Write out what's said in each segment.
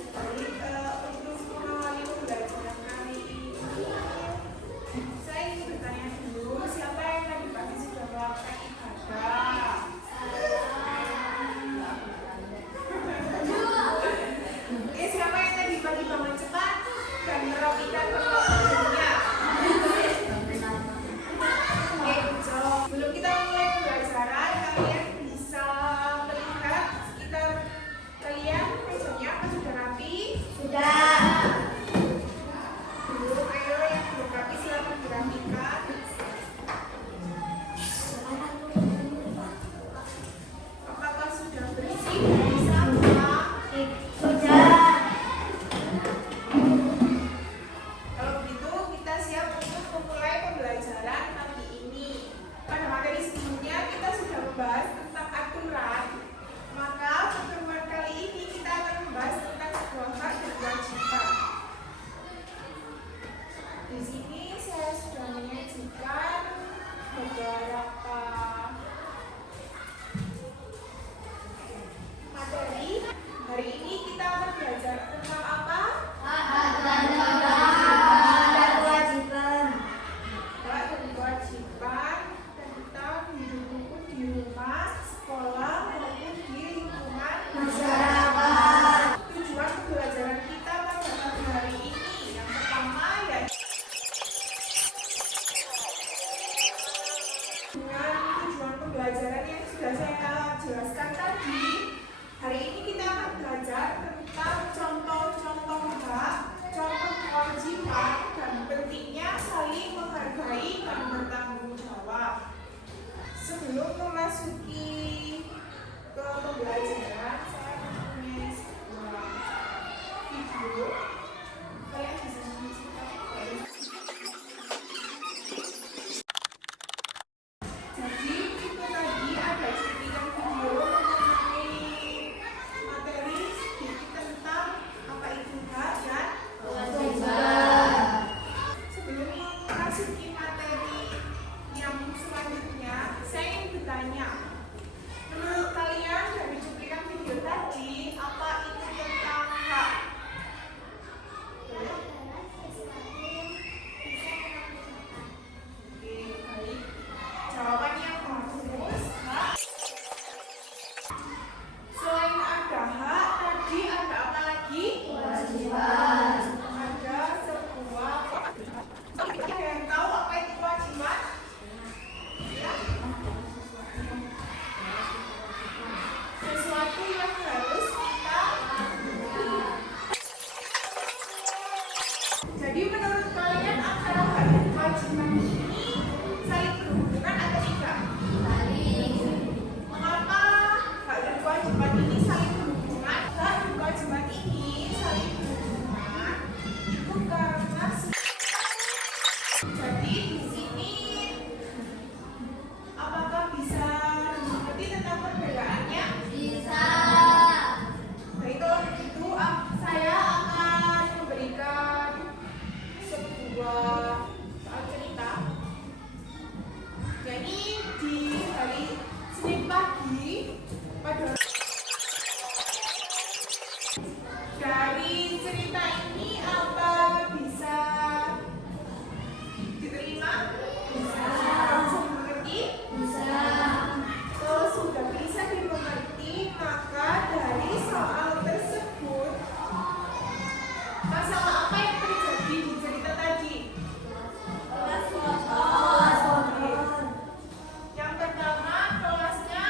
Untuk mengawali pembelajaran kali ini, saya ingin bertanya dulu, siapa yang tadi pagi sudah melakukan ibadah? Siapa yang tadi pagi bangun cepat dan merapikan perlengkapannya? Sebelum kita mulai pembelajaran, kalian bisa melihat sekitar kalian mejanya apa sudah rapi? Sudah. Belum, ayo yang belum rapi silakan dirapikan. Apakah sudah bersih dari sampah? Sudah. Kalau begitu kita siap untuk memulai pembelajaran kali ini. Pada materi sebelumnya kita sudah membahas tentang aturan. Maka pertemuan kali ini kita akan membahas tentang sebuah hak dan kewajiban. Di sini saya sudah menyajikan beberapa materi. Hari ini kita akan belajar tentang apa? Hak dan kewajiban. Hak dan kewajiban tentang hidup rukun di rumah, sekolah, maupun di lingkungan Masyarakat. Tujuan pembelajaran kita pada pagi hari ini yang pertama yaitu dengan tujuan pembelajaran yang sudah saya jelaskan tadi. Hari ini kita akan belajar tentang contoh-contoh hak, contoh kewajiban, dan pentingnya saling menghargai dan bertanggung jawab. Sebelum memasuki ke pembelajaran, saya mempunyai sebuah video. Kalian bisa menyaksikan. Jadi itu tadi ada cuplikan video mengenai materi sedikit tentang apa itu hak dan Kewajiban. sebelum memasuki materi yang selanjutnya, saya ingin bertanya, menurut kalian dari cuplikan video tadi, apa itu tentang hak? Oke, baik. Jawabannya bagus. Hak. Selain ada hak, tadi ada apa lagi? Kewajiban. Ada sebuah. Ada yang tahu apa itu kewajiban? Ya? Sesuatu yang harus kita lakukan. Jadi menurut kalian antara hak dan kewajiban ini saling berhubungan atau tidak? Mengapa hak dan kewajiban ini saling berhubungan? Hak dan kewajiban ini saling berhubungan itu karena jadi di sini apakah bisa mengerti tentang perbedaannya? Bisa. Baik, kalau begitu saya akan memberikan sebuah cerita. Jadi di hari Senin pagi pada dari cerita ini apa bisa diterima? Bisa. Bisa dimengerti? Bisa. Kalau sudah bisa dimengerti, maka dari soal tersebut, masalah apa yang terjadi di cerita tadi? Kelas Yang pertama, kelasnya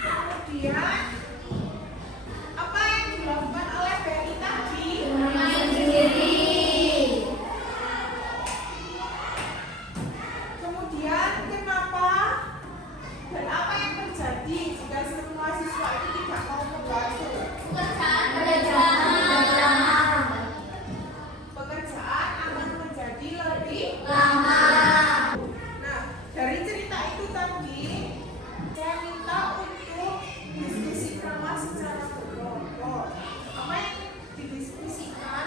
kemudian apa yang dilakukan oleh Betty tadi? bermain sendiri. Kemudian kenapa dan apa yang terjadi jika semua siswa itu tidak mau membantu? Pekerjaan akan menjadi lebih Lama. Nah, dari cerita itu tadi, saya minta untuk diskusikan secara berkelompok. Apa yang didiskusikan?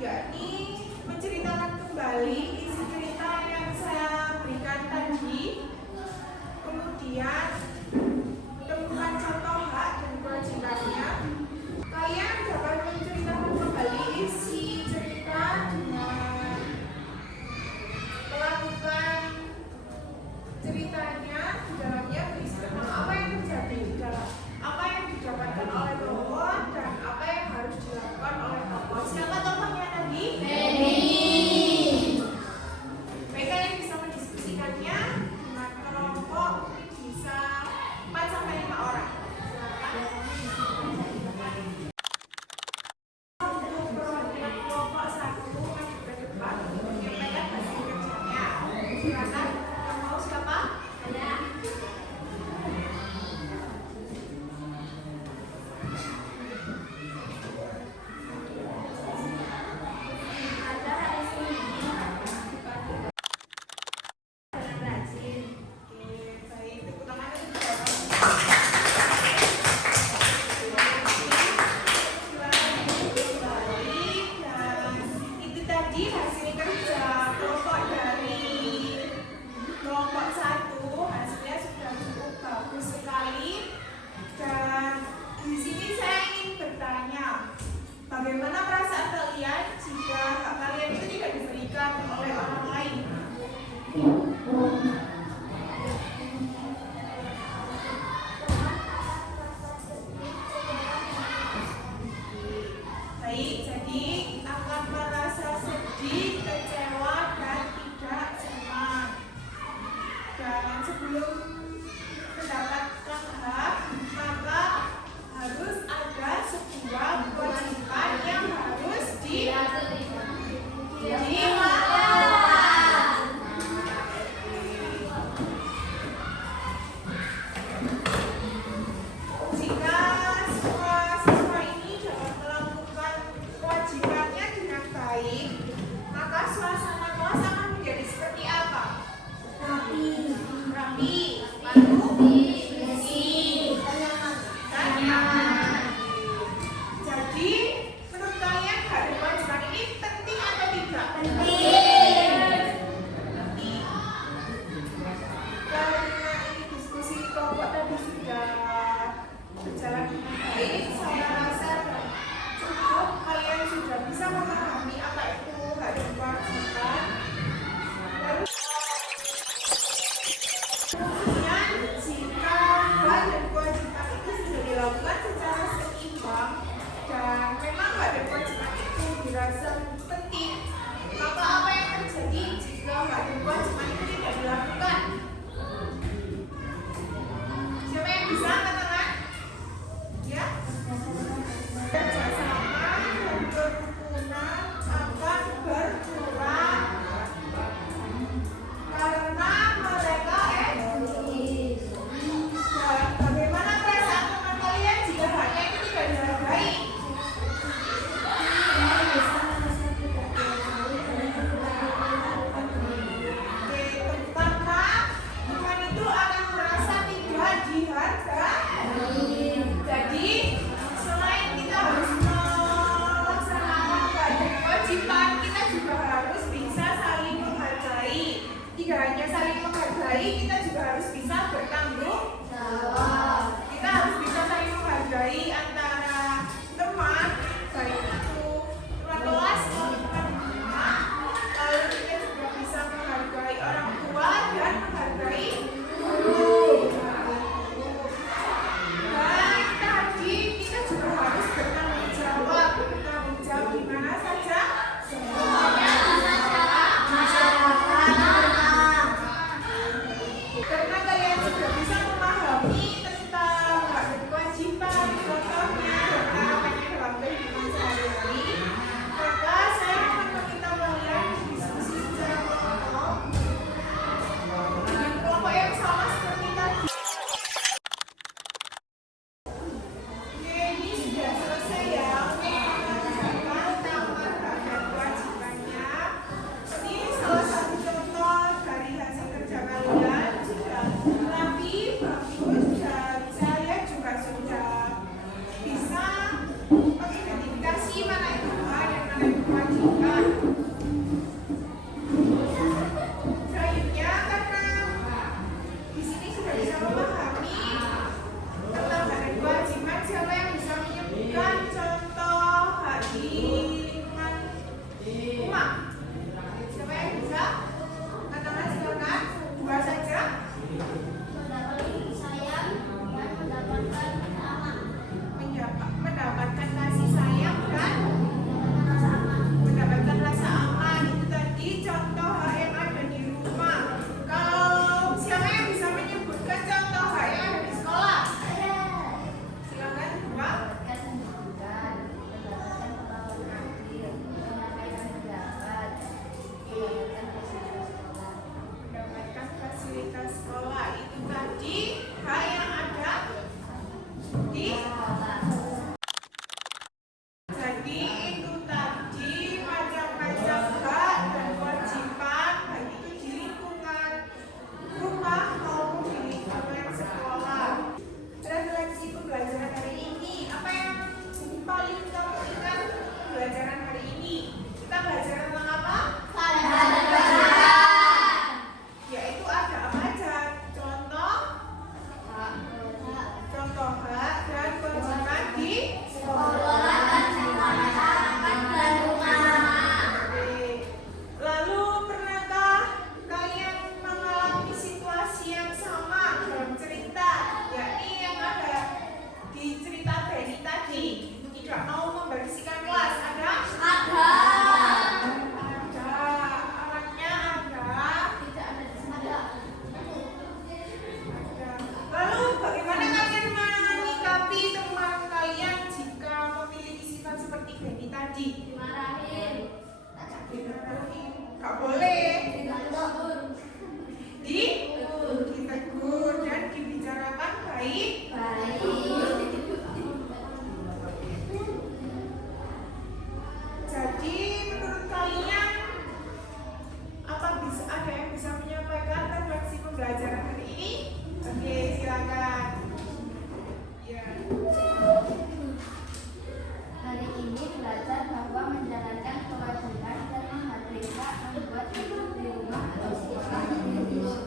Yakni menceritakan kembali isi cerita yang saya berikan tadi. Kemudian menghargai, kita juga harus bisa bertanggung Jawab. kita harus bisa saling menghargai antara teman, baik itu teman kelas maupun teman rumah. Lalu kita juga bisa menghargai orang tua dan menghargai guru. Dan tadi kita juga harus bertanggung jawab di mana saja. Karena kalian sudah bisa memahami tentang hak dan kewajiban, contohnya dan harapannya dalam kehidupan sehari-hari, maka saya akan meminta kalian diskusi secara kelompok dengan kelompok yang sama seperti tadi. Oke, ini sudah selesai ya untuk mengerjakan tentang hak dan kewajibannya. Ini salah satu contoh dari hasil kerja kalian. Sudah rapi, bagus, dan saya juga sudah bisa mengidentifikasi mana itu hak dan mana itu kewajiban. Selanjutnya, karena di sini sudah bisa memahami tentang hak dan kewajiban, siapa yang bisa menyebutkan contoh hak di lingkungan rumah? Siapa yang bisa? Katakan silakan, dua saja. Mendapatkan kasih sayang dan mendapatkan rasa aman. Itu tadi contoh hak yang ada di rumah. Kalau siapa yang bisa menyebutkan contoh hak yang ada di sekolah? Silakan, dua. Mendapatkan fasilitas sekolah. Itu tadi hak yang ada di. Jadi itu tadi macam-macam hak dan kewajiban baik itu di lingkungan rumah maupun di lingkungan sekolah. Refleksi pembelajaran hari ini, apa yang paling kamu ingat pembelajaran hari ini? Kita belajar tentang apa? Yaitu ada apa aja? Contoh hak dan kewajiban di Lalu pernahkah kalian mengalami situasi yang sama dalam cerita, yakni yang ada di cerita Benny tadi, tidak mau membersihkan kelas? Ada? Ada. Anaknya ada. Lalu bagaimana kalian menyikapi teman kalian jika memiliki sifat seperti Benny tadi? Dimarahin. Gak boleh. Ditegur dan dibicarakan baik. Jadi menurut kalian apa bisa ada yang bisa menyampaikan refleksi pembelajaran hari ini? Oke, silakan. Ya. Hari ini belajar bahwa menjalankan kewajiban dan menghargai hak membuat hidup di rumah atau sekolah lebih baik.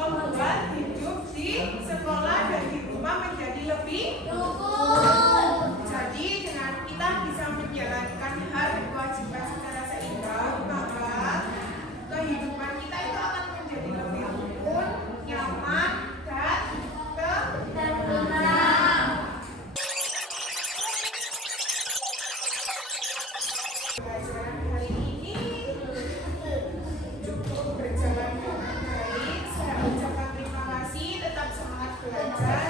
Membuat hidup di sekolah dan di rumah menjadi lebih Rukun. Jadi dengan kita bisa menjalankan hak dan kewajiban secara seimbang, maka kehidupan kita itu akan menjadi lebih rukun, nyaman, dan Tenang. pembelajaran hari ini cukup berjalan dengan baik. Saya ucapkan terima kasih, tetap semangat belajar.